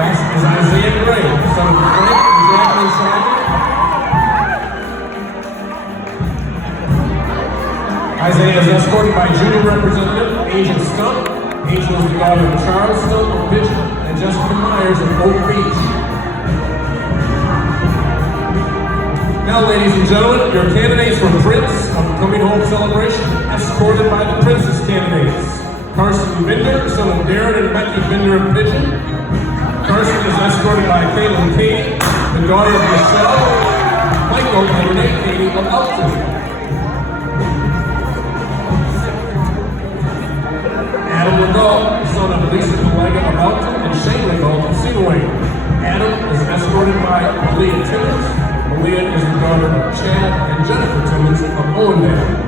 last is Isaiah Gray, son of Frank and Jacqueline Simon. Isaiah is escorted by Junior Representative Angel Stump. Angel is the daughter of Charles Stump of Pigeon and Jessica Myers of Oak Beach. Now, ladies and gentlemen, your candidates for Prince of the Coming Home Celebration, escorted by the Princess candidates. Carson Binder, son of Darren and Becky Binder of Pigeon. Carson is escorted by Caitlin Katie, the daughter of Michelle, Michael, and Renee Katie of Elton. Adam Legault, son of Lisa Palega of Elton, and Shane Legault of Cedar Wayne. Adam is escorted by Malia Timmons. Malia is the daughter of Chad and Jennifer Timmons of Owendale.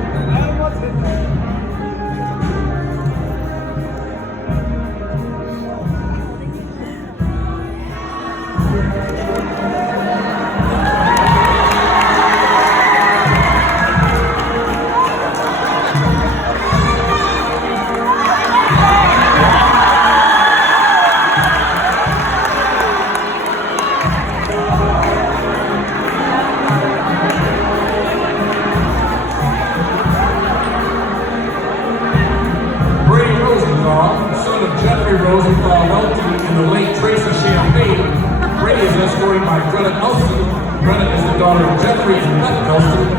Son of Jeffrey Rosenthal Welty and the late Tracy Champagne. Brady is escorted by Greta Elston. Greta is the daughter of Jeffrey and Beth Elston